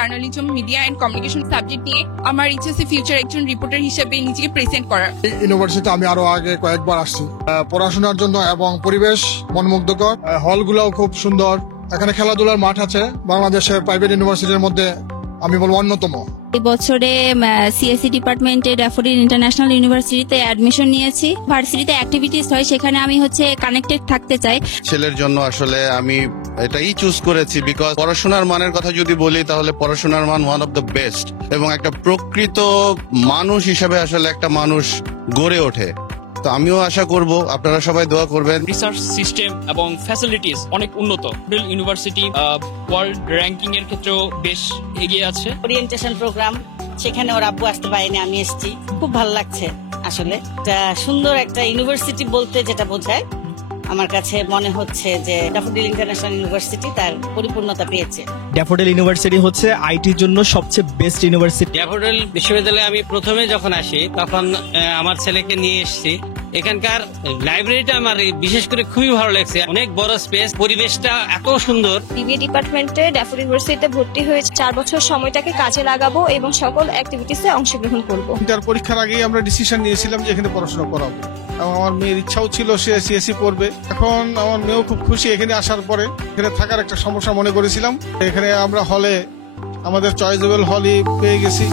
Journalism, media and communication subject নিয়ে আমার ইচ্ছা আছে ফিউচার একজন রিপোর্টার হিসেবে নিজেকে প্রেজেন্ট করার। ইউনিভার্সিটিতে আমি আরো আগে কয়েকবার আসছি পড়াশোনার জন্য, এবং পরিবেশ মনোমুগ্ধকর, হলগুলোও খুব সুন্দর। এখানে খেলাধুলার মাঠ আছে, বাংলাদেশের প্রাইভেট ইউনিভার্সিটির মধ্যে আমি বলবো অন্যতম। এই বছরে সিএসসি ডিপার্টমেন্টে ড্যাফোডিল ইন্টারন্যাশনাল ইউনিভার্সিটিতে অ্যাডমিশন নিয়েছি। ভার্সিটিতে অ্যাক্টিভিটিস হয়, সেখানে আমি কানেক্টেড থাকতে চাই। ছেলের জন্য আসলে আমি এটাই চুজ করেছি বিকজ পড়াশোনার মানের কথা যদি বলি তাহলে পড়াশোনার মান ওয়ান অফ দ্য বেস্ট, এবং একটা প্রকৃত মানুষ হিসেবে আসলে একটা মানুষ গড়ে ওঠে। তো আমিও আশা করব আপনারা সবাই দোয়া করবেন। রিসার্চ সিস্টেম এবং ফ্যাসিলিটিস অনেক উন্নত। ইউনিভার্সিটি ওয়ার্ল্ড র্যাঙ্কিং এর ক্ষেত্রেও বেশ এগিয়ে আছে। ওরিয়েন্টেশন প্রোগ্রাম, সেখানে ওর আব্বু আসতে পারেনি, আমি এসেছি, খুব ভালো লাগছে। আসলে এটা সুন্দর একটা ইউনিভার্সিটি বলতে যেটা বোঝায়, আমার কাছে মনে হচ্ছে যে ড্যাফোডিল ইন্টারন্যাশনাল ইউনিভার্সিটি তার পরিপূর্ণতা পেয়েছে। ড্যাফোডিল ইউনিভার্সিটি হচ্ছে আইটির জন্য সবচেয়ে বেস্ট ইউনিভার্সিটি। ড্যাফোডিল বিশ্ববিদ্যালয়ে আমি প্রথমে যখন আসি তখন আমার ছেলেকে নিয়ে এসেছি। এখানকার লাইব্রেরিটা আমার বিশেষ করে খুবই ভালো লাগছে, অনেক বড় স্পেস, পরিবেশটা এত সুন্দর। বিবিএ ডিপার্টমেন্টে ড্যাফোডিল ইউনিভার্সিটিতে ভর্তি হয়েছে। 4 বছর সময়টাকে কাজে লাগাবো এবং সকল অ্যাক্টিভিটিসে অংশগ্রহণ করব। ইন্টার পরীক্ষার আগেই আমরা ডিসিশন নিয়েছিলাম যে এখানে পড়াশোনা করাবো, এবং আমার মেয়ের ইচ্ছাও ছিল সে সিএসসি পড়বে। এখন আমার মেয়েও খুব খুশি এখানে আসার পরে। এখানে থাকার একটা সমস্যা মনে করেছিলাম, এখানে আমরা হলে আমাদের চয়েসেবল হলই পেয়ে গেছি।